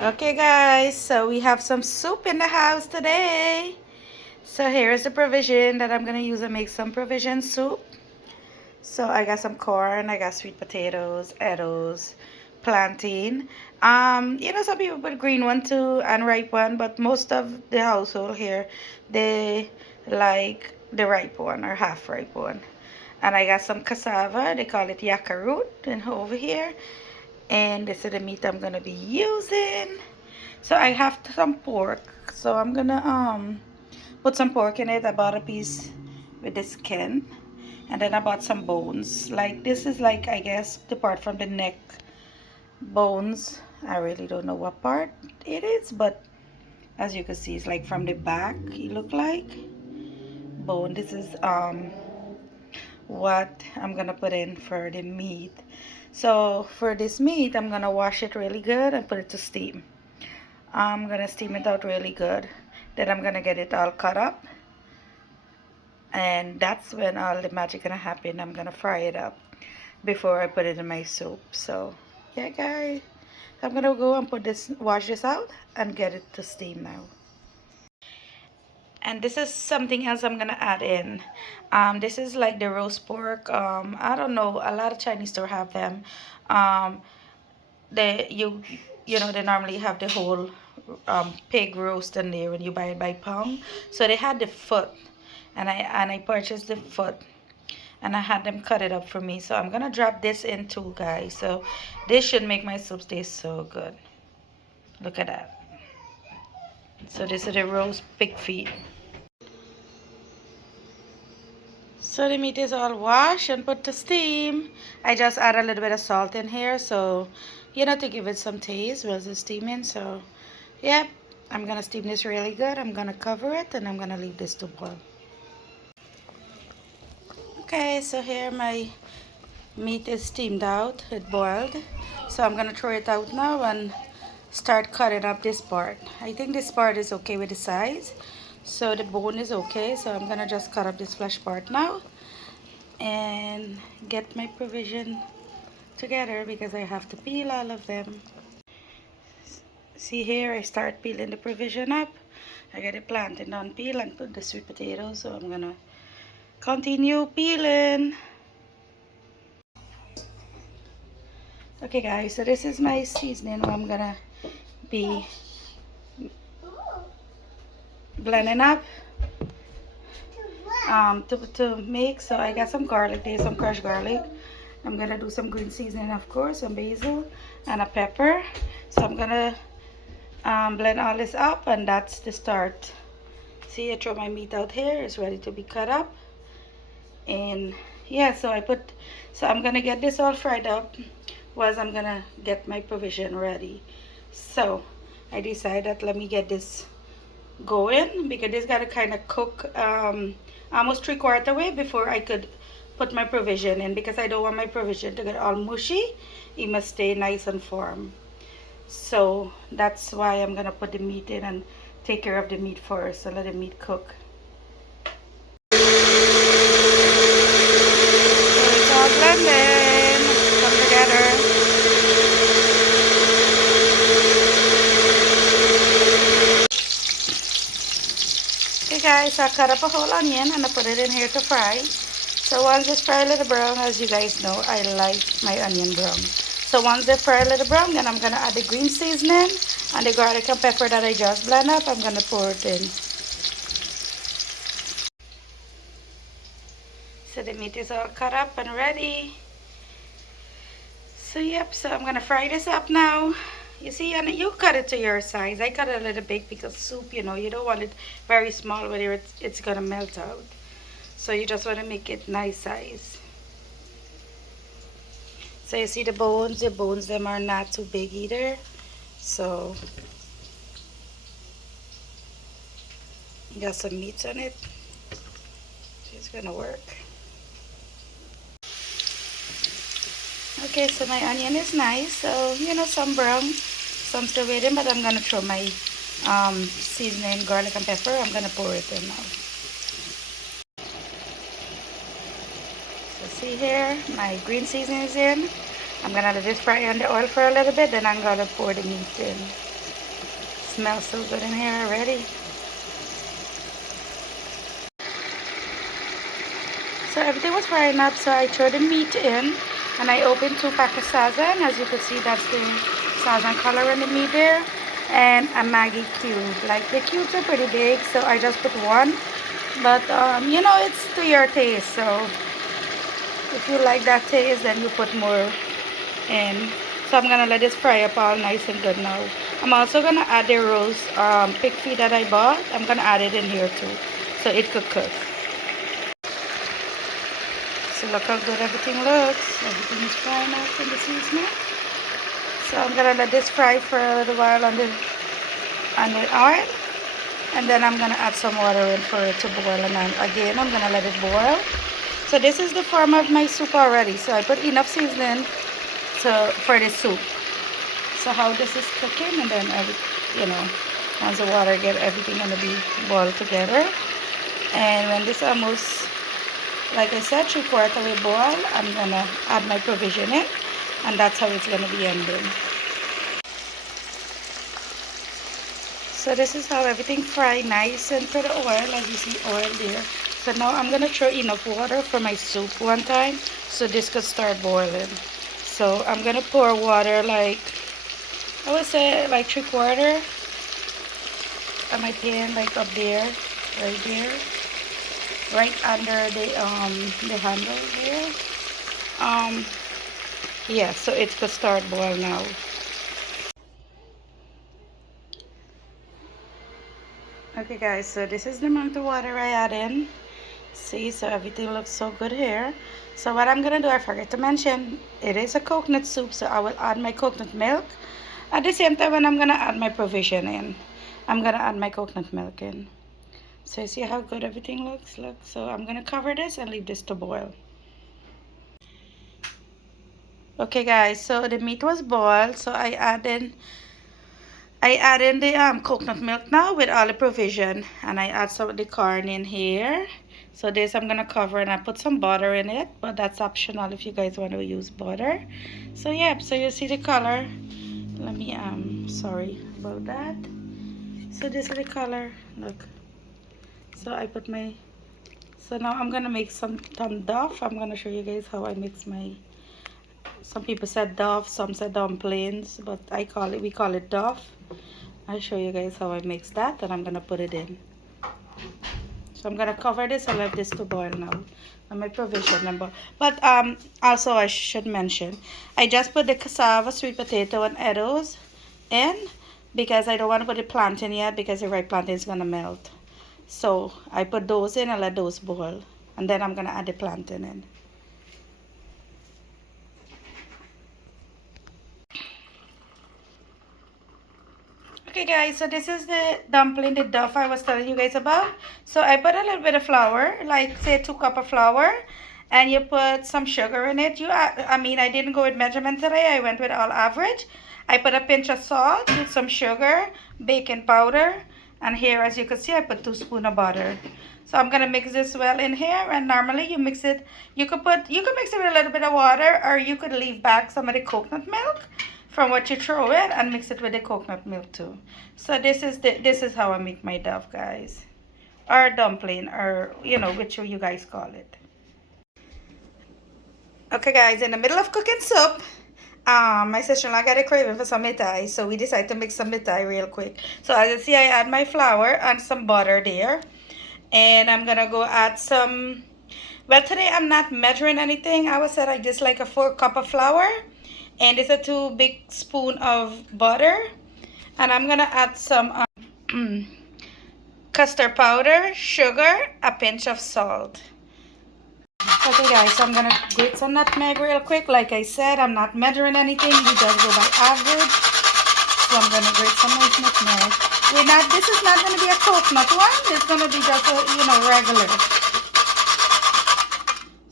Okay, guys, so we have some soup in the house today. So here's the provision that I'm gonna use to make some provision soup. So I got some corn, I got sweet potatoes, edibles, plantain. Some people put green one too and ripe one, but most of the household here, they like the ripe one or half ripe one. And I got some cassava, they call it yucca root, and over here. And this is the meat I'm gonna be using. So I have some pork. So I'm gonna put some pork in it. I bought a piece with the skin. And then I bought some bones. Like this is like I guess the part from the neck bones. I really don't know what part it is, but as you can see it's like from the back it look like bone. This is what I'm gonna put in for the meat. So for this meat I'm gonna wash it really good and put it to steam. I'm gonna steam it out really good. Then I'm gonna get it all cut up, and that's when all the magic gonna happen. I'm gonna fry it up before I put it in my soup. So yeah, guys, I'm gonna go and wash this out and get it to steam now. And this is something else I'm gonna add in. This is like the roast pork. I don't know, a lot of Chinese store have them. Um, they they normally have the whole pig roast in there when you buy it by pound. So they had the foot, and I purchased the foot, and I had them cut it up for me. So I'm gonna drop this in too, guys. So this should make my soup taste so good. Look at that. So this is the roast pig feet. So the meat is all washed and put to steam. I just add a little bit of salt in here, so to give it some taste while it's steaming. So yep, I'm gonna steam this really good. I'm gonna cover it and I'm gonna leave this to boil. Okay, so here my meat is steamed out, it boiled. So I'm gonna throw it out now and start cutting up this part. I think this part is okay with the size. So the bone is okay, so I'm gonna just cut up this flesh part now and get my provision together because I have to peel all of them. See here, I start peeling the provision up. I get it planted on peel and put the sweet potatoes, so I'm gonna continue peeling. Okay guys, so this is my seasoning what I'm gonna be blending up to make. So I got some garlic there, some crushed garlic. I'm gonna do some green seasoning, of course, some basil and a pepper. So I'm gonna blend all this up, and that's the start. See, I throw my meat out here, it's ready to be cut up. And yeah, so I'm gonna get this all fried up whilst I'm gonna get my provision ready. So I decided, let me get this going because this gotta kind of cook almost 3/4 way before I could put my provision in, because I don't want my provision to get all mushy. It must stay nice and firm. So that's why I'm gonna put the meat in and take care of the meat first and let the meat cook. So it's all blended, come together. Okay guys, I cut up a whole onion and I put it in here to fry. So once it's fried a little brown, as you guys know, I like my onion brown. So once they fry a little brown, then I'm gonna add the green seasoning and the garlic and pepper that I just blend up. I'm gonna pour it in. So the meat is all cut up and ready. So yep, so I'm gonna fry this up now. You see, and you cut it to your size. I cut it a little big because soup, you don't want it very small where it's gonna melt out. So you just want to make it nice size. So you see the bones them are not too big either. So got some meat on it. It's gonna work. Okay, so my onion is nice. So some brown, some still waiting, but I'm gonna throw my seasoning, garlic and pepper. I'm gonna pour it in now. So see here, my green seasoning is in. I'm gonna let this fry on the oil for a little bit, then I'm gonna pour the meat in. Smells so good in here already. So everything was frying up, so I threw the meat in, and I opened 2 packs of sazon. As you can see, that's the sazon color in the meat there, and a Maggi cube. Like, the cubes are pretty big, so I just put 1. But you know, it's to your taste, so if you like that taste, then you put more in. So I'm gonna let this fry up all nice and good now. I'm also gonna add the roast pig feet that I bought. I'm gonna add it in here too, so it could cook. So look how good everything looks. Everything is frying up in the seasoning. So I'm gonna let this fry for a little while on the oil, and then I'm gonna add some water in for it to boil, and then again I'm gonna let it boil. So this is the form of my soup already. So I put enough seasoning for the soup. So how this is cooking, and then you know, once the water get everything gonna be boiled together, and when this almost, like I said, 3/4 way boil, I'm gonna add my provision in, and that's how it's gonna be ending. So this is how everything fried nice and for the oil, as you see oil there. So now I'm gonna throw enough water for my soup one time, so this could start boiling. So I'm gonna pour water, like I would say like 3/4 of my pan, like up there, right there, right under the handle there. Yeah, so it could start boil now. Okay guys, so this is the amount of water I add in. See, so everything looks so good here. So what I'm gonna do, I forgot to mention, it is a coconut soup, so I will add my coconut milk at the same time when I'm gonna add my provision in. I'm gonna add my coconut milk in. So you see how good everything looks? Look, so I'm gonna cover this and leave this to boil. Okay guys, so the meat was boiled, so I add in the coconut milk now with all the provision, and I add some of the corn in here. So this I'm gonna cover, and I put some butter in it, but that's optional if you guys want to use butter. So yeah, so you see the color. Let me sorry about that. So this is the color. Look. So I put my, so now I'm gonna make some duff. I'm gonna show you guys how I mix my, some people said duff, some said dumplings, but we call it duff. I'll show you guys how I mix that, and I'm gonna put it in. So I'm gonna cover this and let this to boil now. And my provision number. But also I should mention, I just put the cassava, sweet potato, and eddos in because I don't want to put the plantain yet because the ripe plantain is gonna melt. So I put those in and let those boil, and then I'm gonna add the plantain in. Okay guys, so this is the dumpling, the duff I was telling you guys about. So I put a little bit of flour, like say 2 cups of flour, and you put some sugar in it. I mean, I didn't go with measurement today, I went with all average. I put a pinch of salt with some sugar, baking powder, and here as you can see I put 2 spoons of butter. So I'm gonna mix this well in here, and normally you mix it, you could mix it with a little bit of water, or you could leave back some of the coconut milk from what you throw it and mix it with the coconut milk too. So this is how I make my duff, guys, or dumpling, or you know, which you guys call it. Okay guys, in the middle of cooking soup, my sister-in-law got a craving for some mitai, so we decided to make some mitai real quick. So as you see, I add my flour and some butter there, and I'm gonna go add some, well today I'm not measuring anything. I would say like this, like a 4 cup of flour, and it's a 2 big spoon of butter, and I'm gonna add some custard powder, sugar, a pinch of salt. Okay guys, so I'm gonna grate some nutmeg real quick. Like I said, I'm not measuring anything, you just go by average. So I'm gonna grate some nice nutmeg. This is not gonna be a coconut one, it's gonna be just a, you know, regular.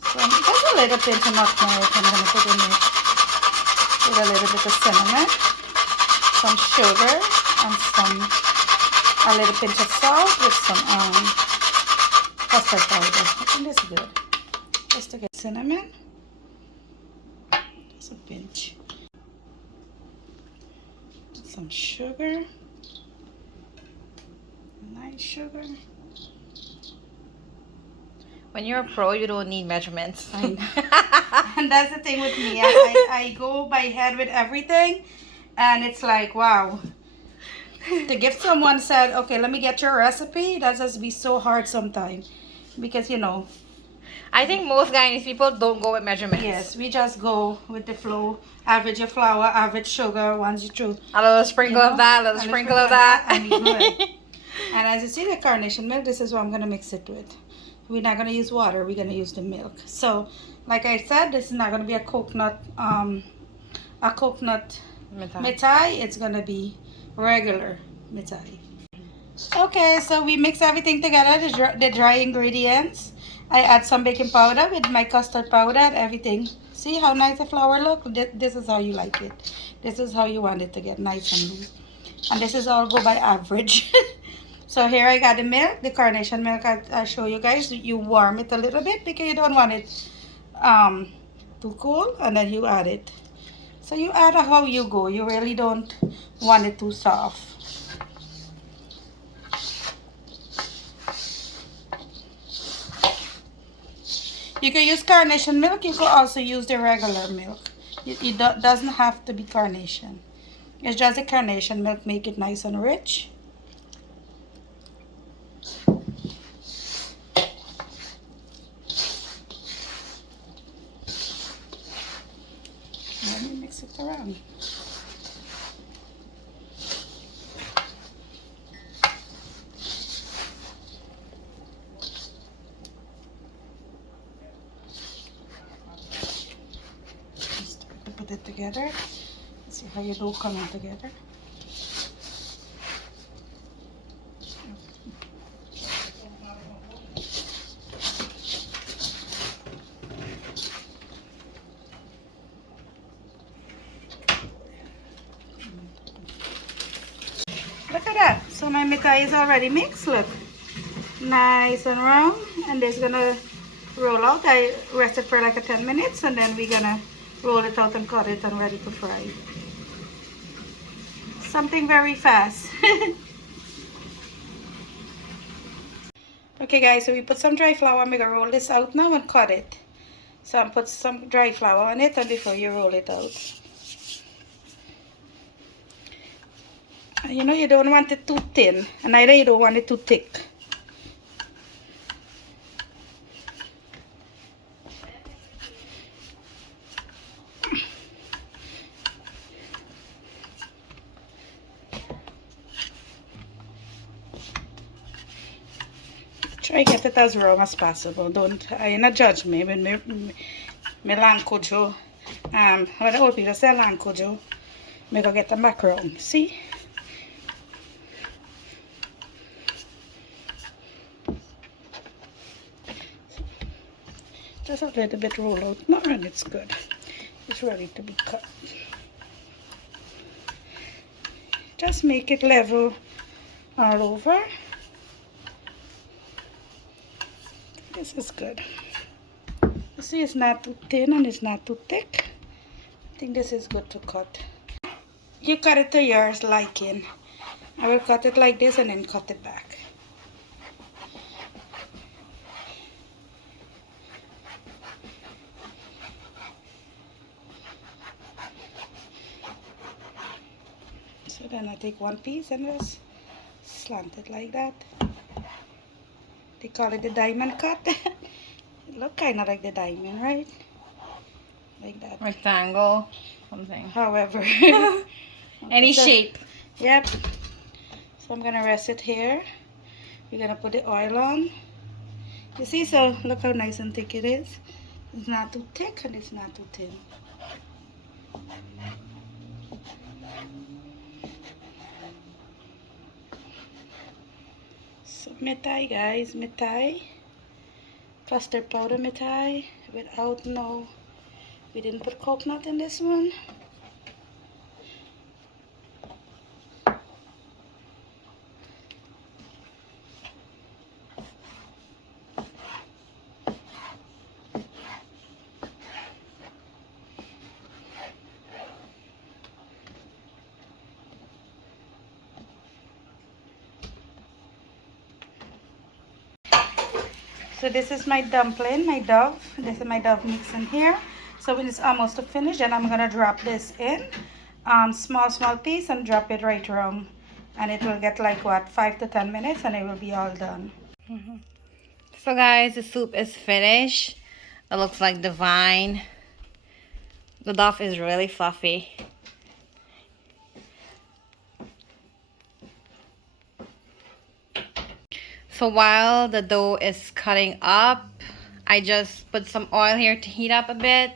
So just a little pinch of nutmeg I'm gonna put in it. With a little bit of cinnamon, some sugar, and a little pinch of salt with some custard powder. I think this is good. Just to get cinnamon, just a pinch. Some sugar. my sugar. When you're a pro, you don't need measurements. I know. And that's the thing with me. I go by head with everything, and it's like, wow. To give someone said, okay, let me get your recipe, that just be so hard sometimes. Because, you know. I think most Guyanese people don't go with measurements. Yes, we just go with the flow. Average your flour, average sugar, once you through. A little sprinkle of that, a little sprinkle of that. And we good. And as you see the carnation milk, this is what I'm going to mix it with. We're not going to use water, we're going to use the milk. So, like I said, this is not going to be a coconut mithai. It's going to be regular mithai. Okay, so we mix everything together, the dry ingredients. I add some baking powder with my custard powder and everything. See how nice the flour look? This is how you like it. This is how you want it to get nice and loose. And this is all go by average. So here I got the milk, the carnation milk. I show you guys. You warm it a little bit because you don't want it too cool, and then you add it. So you add how you go. You really don't want it too soft. You can use carnation milk. You can also use the regular milk. It doesn't have to be carnation. It's just the carnation milk make it nice and rich. Let me mix it around. Start to put it together. See how you do coming together. Look at that. So my mithai is already mixed. Look. Nice and round. And it's gonna roll out. I rest it for like a 10 minutes and then we're gonna roll it out and cut it and ready to fry. Something very fast. Okay guys, so we put some dry flour. I'm gonna roll this out now and cut it. So I put some dry flour on it and before you roll it out. You know you don't want it too thin and either you don't want it too thick. Try get it as wrong as possible. Don't not judge me when me lankujo. When the old people say lankujo, me go get them back wrong. See? Just a little bit roll out more and it's good. It's ready to be cut. Just make it level all over. This is good. You see it's not too thin and it's not too thick. I think this is good to cut. You cut it to your liking. I will cut it like this and then cut it back. So then I take one piece and just slant it like that. They call it the diamond cut. It look kind of like the diamond, right? Like that. Rectangle, something. However. Any shape. Yep. So I'm going to rest it here. We're going to put the oil on. You see, so look how nice and thick it is. It's not too thick and it's not too thin. So mithai guys, mithai. Custard powder mithai without we didn't put coconut in this one. So this is my dumpling, my dove. This is my dove mix in here. So when it's almost finished, then I'm gonna drop this in, small piece, and drop it right around, and it will get like what, 5 to 10 minutes, and it will be all done. So guys, the soup is finished. It looks like divine. The dough is really fluffy. So while the dough is cutting up, I just put some oil here to heat up a bit.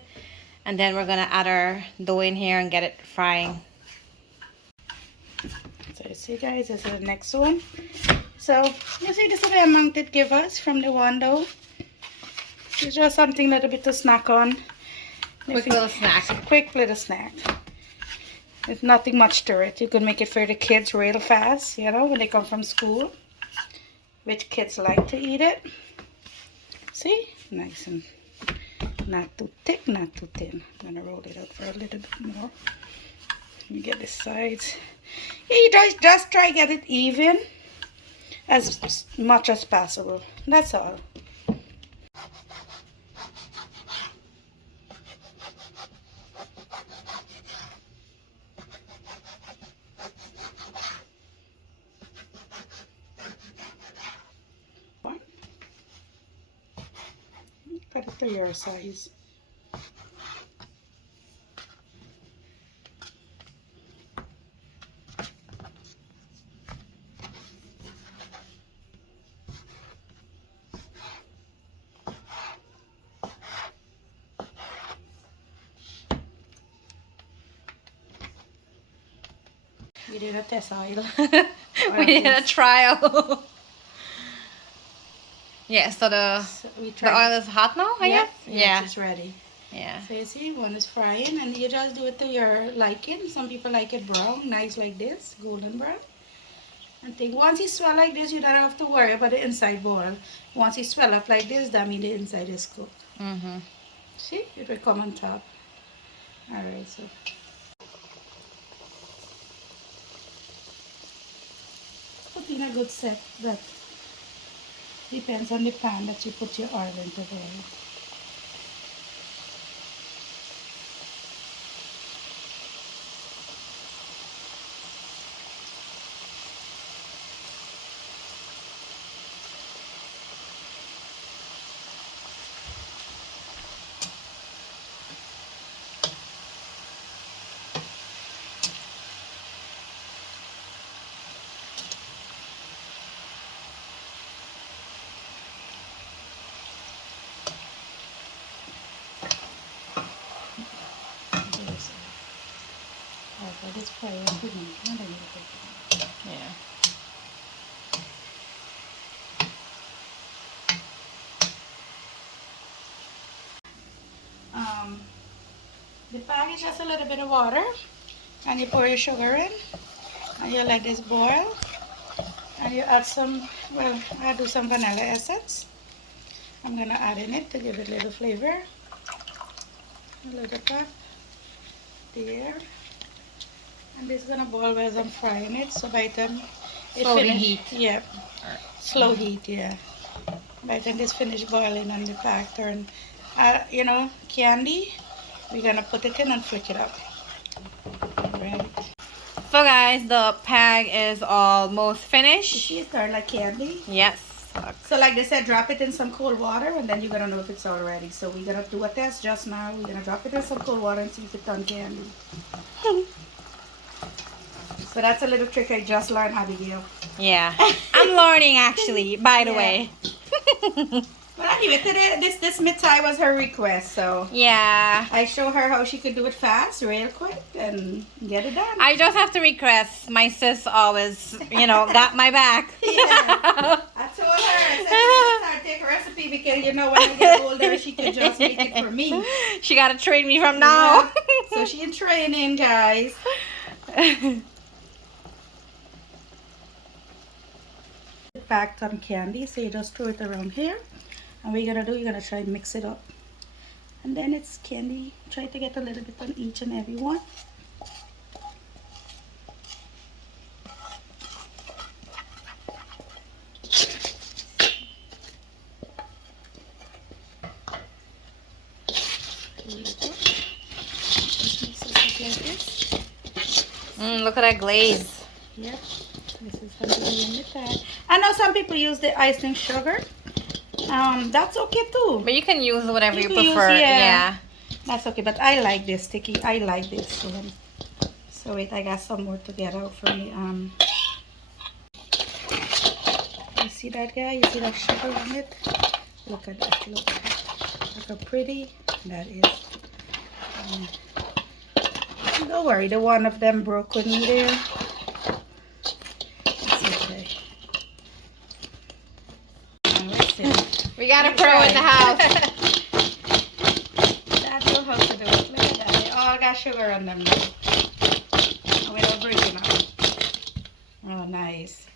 And then we're gonna add our dough in here and get it frying. So you see guys, this is the next one. So you see this is the amount it give us from the one dough. It's just something a little bit to snack on. Quick little snack. Quick little snack. There's nothing much to it. You could make it for the kids real fast, you know, when they come from school. Which kids like to eat it. See? Nice and not too thick, not too thin. I'm gonna roll it out for a little bit more. Let me get the sides. Yeah, you just try get it even as much as possible. That's all. Cut it to your size. We did a test oil. We did a trial. Yeah, so the oil is hot now, I guess? Yeah, it's ready. Yeah. So you see, one is frying, and you just do it to your liking. Some people like it brown, nice like this, golden brown. And think once it swell like this, you don't have to worry about the inside boil. Once it swell up like this, that means the inside is cooked. See, it will come on top. All right, so. Put in a good set, but depends on the pan that you put your oil into there. This fry is good. Yeah. The pan is just a little bit of water, and you pour your sugar in, and you let this boil, and you add some, well, I do some vanilla essence. I'm gonna add in it to give it a little flavor. A little tap there. And this is gonna boil while I'm frying it, so by the time it Heat. Yeah, slow heat, yeah. By the time this finished boiling and the pack turn, you know, candy, we're gonna put it in and flick it up. Right. So guys, the pag is almost You finished. see it turn like candy? Yes. So like they said, drop it in some cold water and then you're gonna know if it's all ready. So we're gonna do a test just now. We're gonna drop it in some cold water and see if it turned candy. So that's a little trick I just learned, Abigail. Yeah. I'm learning actually, by the way. But anyway, today this mitai was her request, so Yeah. I show her how she could do it fast, real quick, and get it done. I just have to request. My sis always, got my back. Yeah. I told her, I said, she start take a recipe because you know when I get older, she can just make it for me. She gotta train me from now. Yeah. So she in training, guys. Packed on candy, so you just throw it around here. And what you're gonna try and mix it up. And then it's candy. Try to get a little bit on each and every one. Look at that glaze. Yep. This is how to limit that. I know some people use the icing sugar. That's okay too. But you can use whatever you can use, prefer. yeah. Yeah. That's okay, but I like this sticky. I like this one. So wait, I got some more to get out for me. You see that, guy? You see that sugar on it? Look at that. Look how pretty that is. Don't worry, the one of them broke with me there. It's okay. Now, let's see. We got a pro in the house. That's how to do it. Look at that. They all got sugar on them now. And we don't break them out. Oh, nice.